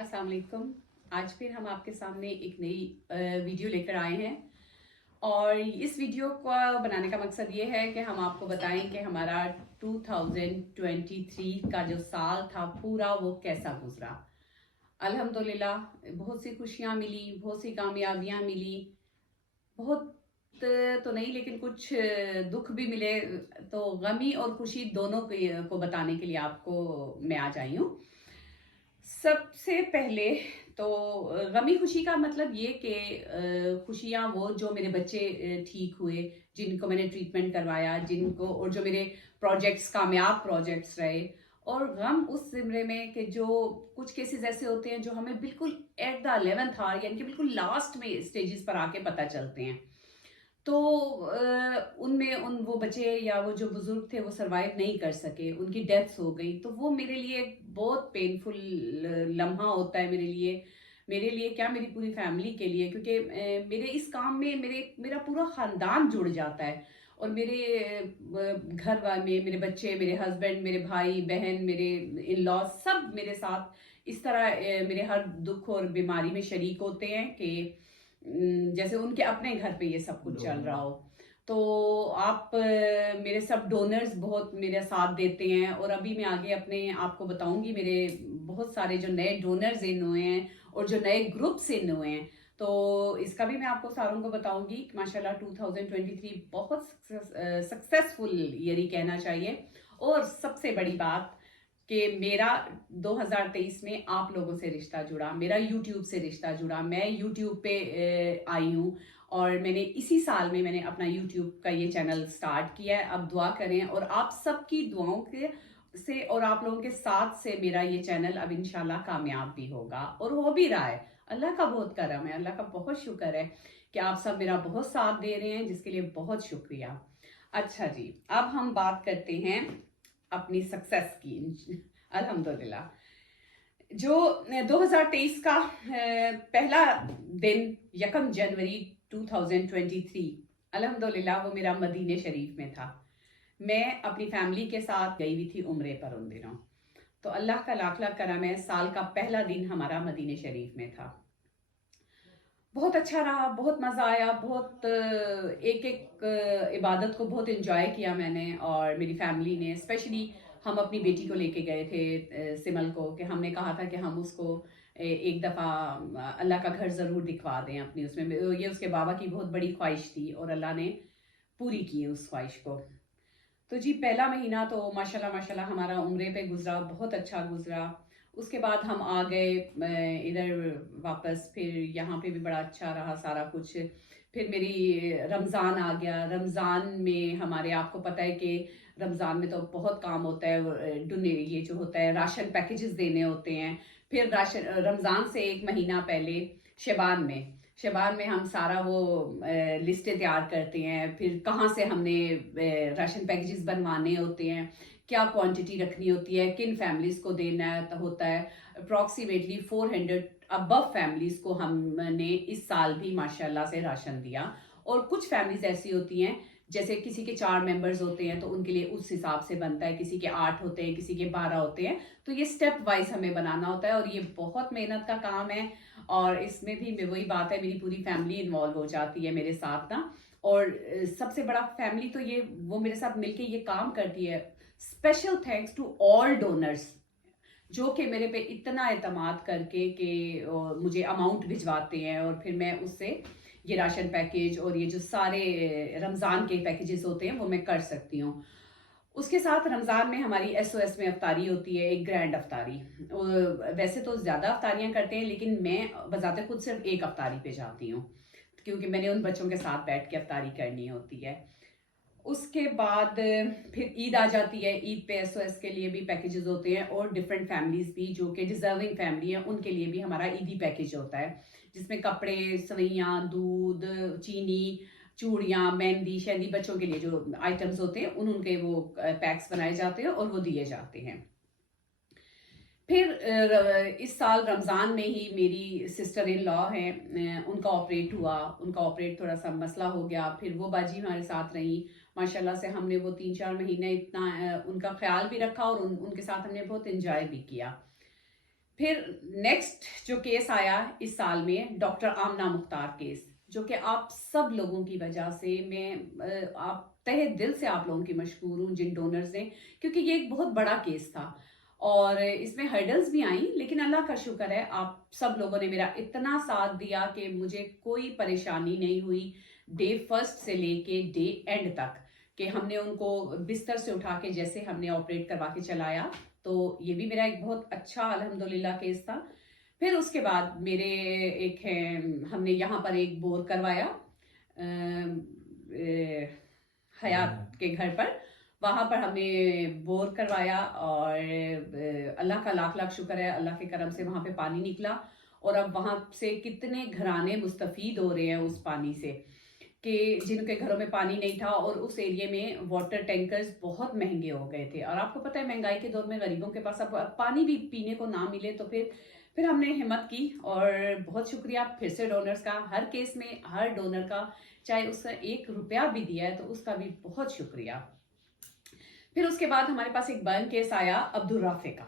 अस्सलाम वालेकुम। आज फिर हम आपके सामने एक नई वीडियो लेकर आए हैं और इस वीडियो को बनाने का मकसद ये है कि हम आपको बताएं कि हमारा 2023 का जो साल था पूरा वो कैसा गुजरा। अल्हम्दुलिल्लाह बहुत सी खुशियाँ मिली, बहुत सी कामयाबियाँ मिली, बहुत तो नहीं लेकिन कुछ दुख भी मिले। तो गमी और खुशी दोनों को बताने के लिए आपको मैं आज आई हूँ। सबसे पहले तो गमी खुशी का मतलब ये कि खुशियाँ वो जो मेरे बच्चे ठीक हुए, जिनको मैंने ट्रीटमेंट करवाया, जिनको और जो मेरे प्रोजेक्ट्स कामयाब प्रोजेक्ट्स रहे। और गम उस ज़िम्रे में कि जो कुछ केसेस ऐसे होते हैं जो हमें बिल्कुल एट द 11th आवर यानी कि बिल्कुल लास्ट में स्टेजेस पर आके पता चलते हैं। तो उनमें वो बच्चे या वो जो बुजुर्ग थे वो सरवाइव नहीं कर सके, उनकी डेथ्स हो गई। तो वो मेरे लिए एक बहुत पेनफुल लम्हा होता है, मेरे लिए क्या, मेरी पूरी फैमिली के लिए, क्योंकि मेरे इस काम में मेरा पूरा खानदान जुड़ जाता है। और मेरे घर वाले, मेरे बच्चे, मेरे हस्बैंड, मेरे भाई बहन, मेरे इन लॉ सब मेरे साथ इस तरह मेरे हर दुख और बीमारी में शरीक होते हैं कि जैसे उनके अपने घर पे ये सब कुछ चल रहा हो। तो आप मेरे सब डोनर्स बहुत मेरा साथ देते हैं। और अभी मैं आगे अपने आपको बताऊंगी मेरे बहुत सारे जो नए डोनर्स इन हुए हैं और जो नए ग्रुप्स इन हुए हैं। तो इसका भी मैं आपको सारों को बताऊंगी कि माशाल्लाह 2023 बहुत सक्सेसफुल ईयर ही कहना चाहिए। और सबसे बड़ी बात कि मेरा 2023 में आप लोगों से रिश्ता जुड़ा, मेरा यूट्यूब से रिश्ता जुड़ा। मैं यूट्यूब पे आई हूँ और मैंने इसी साल में मैंने अपना यूट्यूब का ये चैनल स्टार्ट किया है। अब दुआ करें और आप सबकी दुआओं के से और आप लोगों के साथ से मेरा ये चैनल अब इंशाल्लाह कामयाब भी होगा और हो भी रहा है। अल्लाह का बहुत करम है, अल्लाह का बहुत शुक्र है कि आप सब मेरा बहुत साथ दे रहे हैं, जिसके लिए बहुत शुक्रिया। अच्छा जी, अब हम बात करते हैं अपनी सक्सेस की। अल्हम्दुलिल्लाह जो 2023 का पहला दिन 1 जनवरी 2023, अल्हम्दुलिल्लाह वो मेरा मदीने शरीफ में था। मैं अपनी फैमिली के साथ गई हुई थी उम्रे पर उन दिनों। तो अल्लाह का लाख लाख करम है, साल का पहला दिन हमारा मदीने शरीफ में था। बहुत अच्छा रहा, बहुत मज़ा आया, बहुत एक एक इबादत को बहुत एंजॉय किया मैंने और मेरी फैमिली ने। स्पेशली हम अपनी बेटी को लेके गए थे सिमल को, कि हमने कहा था कि हम उसको एक दफ़ा अल्लाह का घर ज़रूर दिखवा दें अपनी उसमें। ये उसके बाबा की बहुत बड़ी ख्वाहिश थी और अल्लाह ने पूरी की उस ख्वाहिश को। तो जी पहला महीना तो माशाल्लाह माशाल्लाह हमारा उम्रे पे गुजरा, बहुत अच्छा गुजरा। उसके बाद हम आ गए इधर वापस, फिर यहाँ पे भी बड़ा अच्छा रहा सारा कुछ। फिर मेरी रमज़ान आ गया। रमज़ान में हमारे, आपको पता है कि रमज़ान में तो बहुत काम होता है, ये जो होता है राशन पैकेजेस देने होते हैं। फिर राशन रमज़ान से एक महीना पहले शबान में हम सारा वो लिस्टें तैयार करते हैं, फिर कहाँ से हमने राशन पैकेजेस बनवाने होते हैं, क्या क्वांटिटी रखनी होती है, किन फैमिलीज को देना होता है। अप्रॉक्सीमेटली 400 अबव फैमिलीज को हमने इस साल भी माशाल्लाह से राशन दिया। और कुछ फैमिलीज ऐसी होती हैं जैसे किसी के 4 मेंबर्स होते हैं तो उनके लिए उस हिसाब से बनता है, किसी के 8 होते हैं, किसी के 12 होते हैं। तो ये स्टेप वाइज हमें बनाना होता है और ये बहुत मेहनत का काम है। और इसमें भी वही बात है, मेरी पूरी फैमिली इन्वॉल्व हो जाती है मेरे साथ ना। और सबसे बड़ा फैमिली तो ये वो मेरे साथ मिलके ये काम करती है। Special thanks to all donors जो कि मेरे पे इतना एतमाद करके कि मुझे अमाउंट भिजवाते हैं और फिर मैं उससे ये राशन पैकेज और ये जो सारे रमज़ान के पैकेजेस होते हैं वो मैं कर सकती हूँ। उसके साथ रमज़ान में हमारी एसओएस में अफ्तारी होती है, एक ग्रैंड अफ्तारी। वैसे तो ज़्यादा अफ्तारियाँ करते हैं लेकिन मैं बजाते खुद सिर्फ एक अफ्तारी पे जाती हूँ, क्योंकि मैंने उन बच्चों के साथ बैठ के अफ्तारी करनी होती है। उसके बाद फिर ईद आ जाती है। ईद पे एसओएस के लिए भी पैकेजेस होते हैं और डिफरेंट फैमिलीज भी जो कि डिजर्विंग फैमिली है उनके लिए भी हमारा ईदी पैकेज होता है, जिसमें कपड़े, सवैयाँ, दूध, चीनी, चूड़ियाँ, मेहंदी शहंदी, बच्चों के लिए जो आइटम्स होते हैं उनके वो पैक्स बनाए जाते हैं और वो दिए जाते हैं। फिर इस साल रमज़ान में ही मेरी सिस्टर इन लॉ हैं, उनका ऑपरेट हुआ, उनका ऑपरेट थोड़ा सा मसला हो गया। फिर वो बाजी हमारे साथ रही माशाल्लाह से। हमने वो 3-4 महीने इतना उनका ख्याल भी रखा और उनके साथ हमने बहुत इंजॉय भी किया। फिर नेक्स्ट जो केस आया इस साल में, डॉक्टर आमना मुख्तार केस, जो कि आप सब लोगों की वजह से, मैं आप तहे दिल से आप लोगों की मशहूर हूँ जिन डोनर्स ने, क्योंकि ये एक बहुत बड़ा केस था और इसमें हर्डल्स भी आई, लेकिन अल्लाह का शुक्र है आप सब लोगों ने मेरा इतना साथ दिया कि मुझे कोई परेशानी नहीं हुई डे फर्स्ट से लेके डे एंड तक, कि हमने उनको बिस्तर से उठा के जैसे हमने ऑपरेट करवा के चलाया। तो ये भी मेरा एक बहुत अच्छा अल्हम्दुलिल्लाह केस था। फिर उसके बाद मेरे एक है, हमने यहाँ पर एक बोर करवाया हयात के घर पर, वहाँ पर हमने बोर करवाया और अल्लाह का लाख लाख शुक्र है, अल्लाह के करम से वहाँ पे पानी निकला और अब वहाँ से कितने घराने मुस्तफीद हो रहे हैं उस पानी से, कि जिनके घरों में पानी नहीं था और उस एरिया में वाटर टैंकर्स बहुत महंगे हो गए थे। और आपको पता है महंगाई के दौर में गरीबों के पास अब पानी भी पीने को ना मिले, तो फिर हमने हिम्मत की और बहुत शुक्रिया फिर से डोनर्स का, हर केस में हर डोनर का, चाहे उससे 1 रुपया भी दिया है तो उसका भी बहुत शुक्रिया। फिर उसके बाद हमारे पास एक बर्न केस आया अब्दुल राफे का।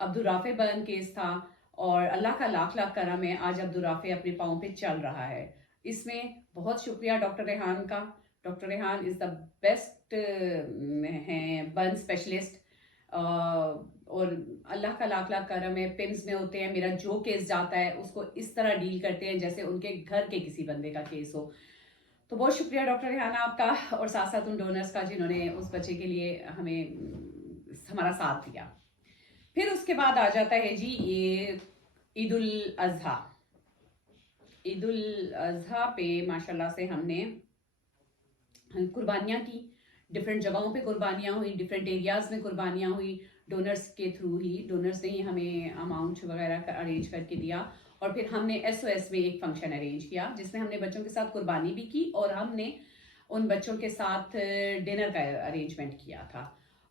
अब्दुल राफे बर्न केस था और अल्लाह का लाख लाख करम है, आज अब्दुल राफे अपने पाँव पे चल रहा है। इसमें बहुत शुक्रिया डॉक्टर रेहान का। Doctor Rehan is the best हैं बर्न स्पेशलिस्ट और अल्लाह का लाख लाख करम है। पिम्स में होते हैं, मेरा जो केस जाता है उसको इस तरह डील करते हैं जैसे उनके घर के किसी बंदे का केस हो। तो बहुत शुक्रिया डॉक्टर रेहाना आपका और साथ साथ उन डोनर्स का जिन्होंने उस बच्चे के लिए हमें हमारा साथ दिया। फिर उसके बाद आ जाता है जी ये ईद उल अज़हा। ईद उल अज़हा पे माशाल्लाह से हमने कुर्बानियाँ की, डिफरेंट जगहों पे कुर्बानियाँ हुई, डिफरेंट एरियाज़ में कुर्बानियाँ हुई, डोनर्स के थ्रू ही, डोनर्स ने ही हमें अमाउंट वगैरह अरेंज करके दिया। और फिर हमने SOS में एक फंक्शन अरेंज किया जिसमें हमने बच्चों के साथ कुर्बानी भी की और हमने उन बच्चों के साथ डिनर का अरेंजमेंट किया था।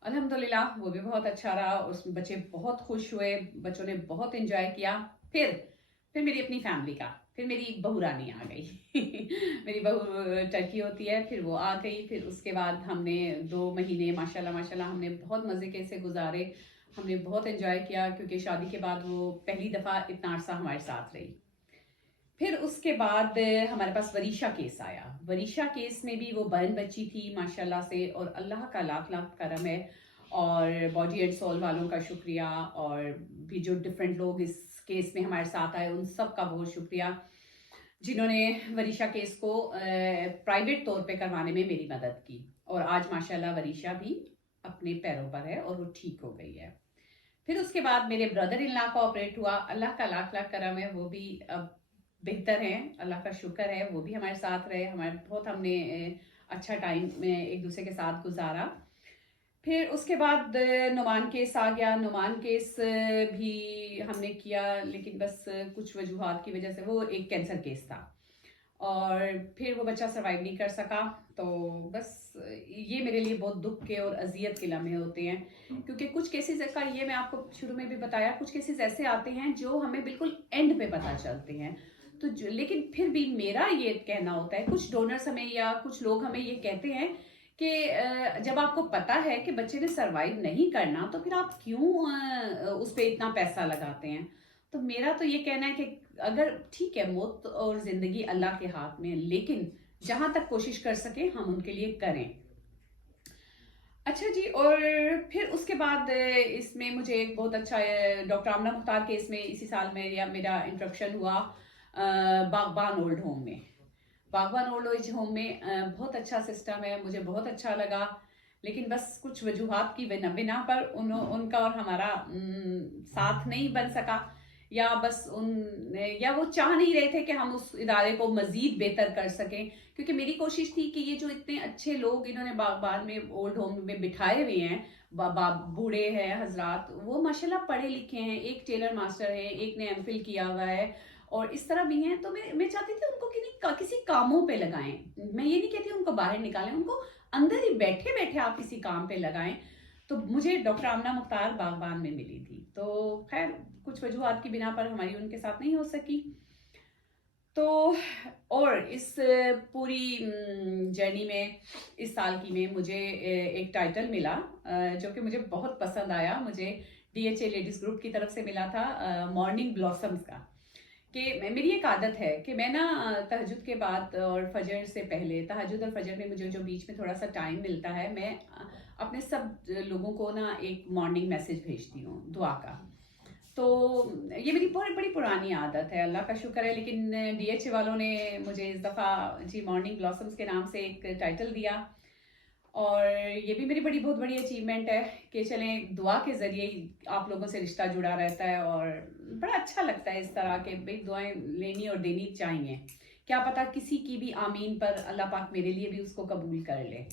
अल्हम्दुलिल्लाह वो भी बहुत अच्छा रहा, उसमें बच्चे बहुत खुश हुए, बच्चों ने बहुत एंजॉय किया। फिर मेरी अपनी फैमिली का, फिर मेरी बहू रानी आ गई मेरी बहू टर्की होती है, फिर वो आ गई। फिर उसके बाद हमने 2 महीने माशाल्लाह माशाल्लाह हमने बहुत मज़े के से गुजारे, हमने बहुत एंजॉय किया क्योंकि शादी के बाद वो पहली दफ़ा इतना अरसा हमारे साथ रही। फिर उसके बाद हमारे पास वरीशा केस आया। वरीशा केस में भी वो बर्न बच्ची थी माशाल्लाह से और अल्लाह का लाख लाख करम है और बॉडी एंड सोल वालों का शुक्रिया और भी जो डिफरेंट लोग इस केस में हमारे साथ आए उन सब का बहुत शुक्रिया जिन्होंने वरीशा केस को प्राइवेट तौर पे करवाने में मेरी मदद की। और आज माशाल्लाह वरीशा भी अपने पैरों पर है और वो ठीक हो गई है। फिर उसके बाद मेरे ब्रदर इन लॉ का ऑपरेट हुआ, अल्लाह का लाख लाख करम है, वो भी अब बेहतर हैं, अल्लाह का शुक्र है, वो भी हमारे साथ रहे, हमारे बहुत हमने अच्छा टाइम में एक दूसरे के साथ गुजारा। फिर उसके बाद नुमान केस आ गया। नुमान केस भी हमने किया लेकिन बस कुछ वजूहात की वजह से, वो एक कैंसर केस था और फिर वो बच्चा सर्वाइव नहीं कर सका। तो बस ये मेरे लिए बहुत दुख के और अजियत के लम्हे होते हैं क्योंकि कुछ केसेस का, ये मैं आपको शुरू में भी बताया, कुछ केसेस ऐसे आते हैं जो हमें बिल्कुल एंड पे पता चलते हैं। तो लेकिन फिर भी मेरा ये कहना होता है, कुछ डोनर्स हमें या कुछ लोग हमें ये कहते हैं कि जब आपको पता है कि बच्चे ने सरवाइव नहीं करना तो फिर आप क्यों उस पर इतना पैसा लगाते हैं। तो मेरा तो ये कहना है कि अगर ठीक है मौत और जिंदगी अल्लाह के हाथ में, लेकिन जहां तक कोशिश कर सके हम उनके लिए करें। अच्छा जी, और फिर उसके बाद इसमें मुझे एक बहुत अच्छा डॉक्टर आमना मुख्तार केस में इसी साल में मेरा इंट्रोडक्शन हुआ बागबान ओल्ड होम में। बागबान ओल्ड एज होम में बहुत अच्छा सिस्टम है, मुझे बहुत अच्छा लगा, लेकिन बस कुछ वजूहात की बिना पर उनका और हमारा साथ नहीं बन सका, या बस या वो चाह नहीं रहे थे कि हम उस इदारे को मजीद बेहतर कर सकें। क्योंकि मेरी कोशिश थी कि ये जो इतने अच्छे लोग इन्होंने बागबान में ओल्ड होम में बिठाए हुए हैं, बूढ़े हैं हजरात, वो माशाल्लाह पढ़े लिखे हैं, एक टेलर मास्टर है, एक ने MPhil किया हुआ है और इस तरह भी हैं। तो मैं चाहती थी उनको किसी कामों पे लगाएं। मैं ये नहीं कहती उनको बाहर निकालें, उनको अंदर ही बैठे बैठे आप किसी काम पे लगाएं। तो मुझे डॉक्टर आमना मुख्तार बागबान में मिली थी। तो खैर कुछ वजूहात की बिना पर हमारी उनके साथ नहीं हो सकी। तो और इस पूरी जर्नी में इस साल की में मुझे एक टाइटल मिला जो कि मुझे बहुत पसंद आया। मुझे DHA لیڈیز گروپ کی طرف سے ملا تھا مارننگ بلاسمز کا. کہ میری ایک عادت ہے کہ میں نا تہجد کے بعد اور فجر سے پہلے، تہجد اور فجر میں مجھے جو بیچ میں تھوڑا سا ٹائم ملتا ہے، میں اپنے سب لوگوں کو نا ایک مارننگ میسج بھیجتی ہوں دعا کا. تو یہ میری بہت بڑی پرانی عادت ہے، اللہ کا شکر ہے. لیکن DHA والوں نے مجھے اس دفعہ جی مارننگ بلاسمز کے نام سے ایک ٹائٹل دیا، اور یہ بھی میری بہت بڑی اچیومنٹ ہے کہ چلیں دعا کے ذریعے ہی آپ لوگوں سے رشتہ جڑا رہتا ہے، اور بڑا اچھا لگتا ہے اس طرح کہ بھئی دعائیں لینی اور دینی چاہیے. کیا پتہ کسی کی بھی آمین پر اللہ پاک میرے لیے بھی اس کو قبول کر لے.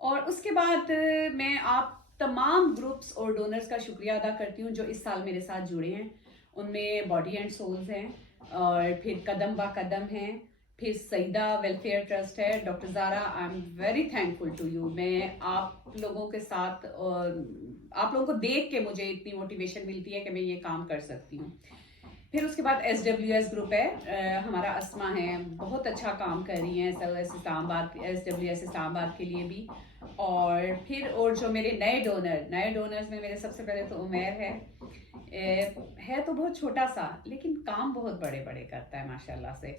اور اس کے بعد میں آپ تمام گروپس اور ڈونرز کا شکریہ ادا کرتی ہوں جو اس سال میرے ساتھ جڑے ہیں. ان میں باڈی اینڈ سولز ہیں، اور پھر قدم با قدم ہیں، پھر سعیدہ ویلفیئر ٹرسٹ ہے. Doctor Zara, I am very thankful to you. میں آپ لوگوں کے ساتھ، آپ لوگوں کو دیکھ کے مجھے اتنی موٹیویشن ملتی ہے کہ میں یہ کام کر سکتی ہوں. پھر اس کے بعد SWS گروپ ہے، ہمارا اسما ہے، بہت اچھا کام کر رہی ہیں اسلام آباد، SWS اسلام آباد کے لیے بھی. اور پھر اور جو میرے نئے ڈونرز میں میرے سب سے پہلے تو عمیر ہے تو بہت چھوٹا سا، لیکن کام بہت بڑے بڑے کرتا ہے ماشاء اللہ سے.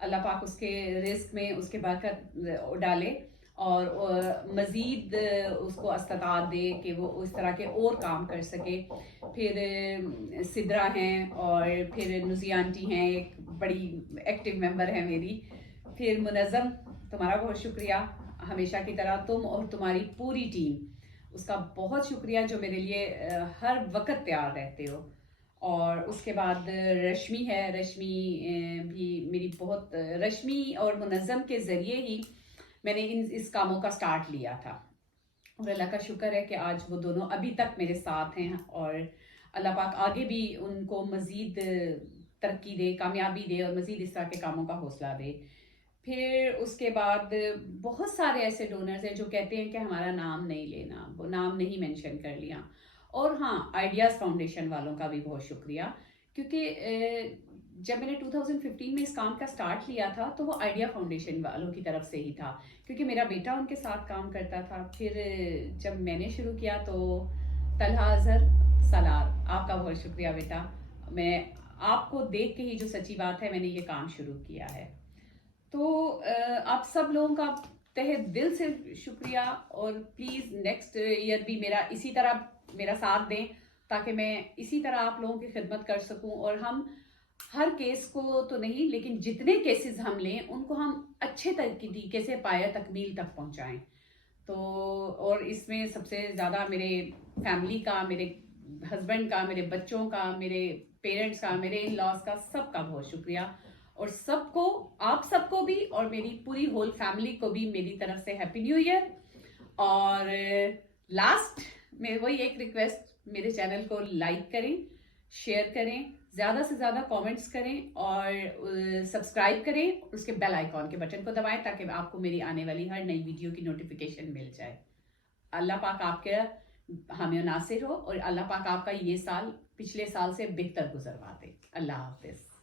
اللہ پاک اس کے رزق میں اس کے برکت ڈالے اور مزید اس کو استطاعت دے کہ وہ اس طرح کے اور کام کر سکے. پھر سدرا ہیں، اور پھر نزی آنٹی ہیں، ایک بڑی ایکٹیو ممبر ہے میری. پھر منظم، تمہارا بہت شکریہ ہمیشہ کی طرح، تم اور تمہاری پوری ٹیم، اس کا بہت شکریہ جو میرے لیے ہر وقت تیار رہتے ہو. اور اس کے بعد رشمی ہے، رشمی بھی میری بہت، رشمی اور منظم کے ذریعے ہی میں نے اس کاموں کا سٹارٹ لیا تھا، اور اللہ کا شکر ہے کہ آج وہ دونوں ابھی تک میرے ساتھ ہیں، اور اللہ پاک آگے بھی ان کو مزید ترقی دے، کامیابی دے، اور مزید اس طرح کے کاموں کا حوصلہ دے. پھر اس کے بعد بہت سارے ایسے ڈونرز ہیں جو کہتے ہیں کہ ہمارا نام نہیں لینا، وہ نام نہیں مینشن کر لیا. اور ہاں، آئیڈیاز فاؤنڈیشن والوں کا بھی بہت شکریہ، کیونکہ جب میں نے 2015 میں اس کام کا سٹارٹ لیا تھا تو وہ آئیڈیا فاؤنڈیشن والوں کی طرف سے ہی تھا، کیونکہ میرا بیٹا ان کے ساتھ کام کرتا تھا. پھر جب میں نے شروع کیا تو طلحہ اظہر سالار، آپ کا بہت شکریہ بیٹا. میں آپ کو دیکھ کے ہی جو سچی بات ہے میں نے یہ کام شروع کیا ہے. تو آپ سب لوگوں کا تہہ دل سے شکریہ، اور پلیز نیکسٹ ایئر بھی میرا اسی طرح میرا ساتھ دیں تاکہ میں اسی طرح آپ لوگوں کی خدمت کر سکوں. اور ہم ہر کیس کو تو نہیں، لیکن جتنے کیسز ہم لیں ان کو ہم اچھے طریقے سے پایہ تکمیل تک پہنچائیں. تو اور اس میں سب سے زیادہ میرے فیملی کا، میرے ہسبینڈ کا، میرے بچوں کا، میرے پیرنٹس کا، میرے ان لاز کا، سب کا بہت شکریہ. اور سب کو، آپ سب کو بھی، اور میری پوری ہول فیملی کو بھی میری طرف سے ہیپی نیو ایئر. اور لاسٹ میں وہی ایک ریکویسٹ، میرے چینل کو لائک کریں، شیئر کریں، زیادہ سے زیادہ کامنٹس کریں، اور سبسکرائب کریں، اس کے بیل آئیکن کے بٹن کو دبائیں تاکہ آپ کو میری آنے والی ہر نئی ویڈیو کی نوٹیفیکیشن مل جائے. اللہ پاک آپ کے حامی و ناصر ہو، اور اللہ پاک آپ کا یہ سال پچھلے سال سے بہتر گزروا دے. اللہ حافظ.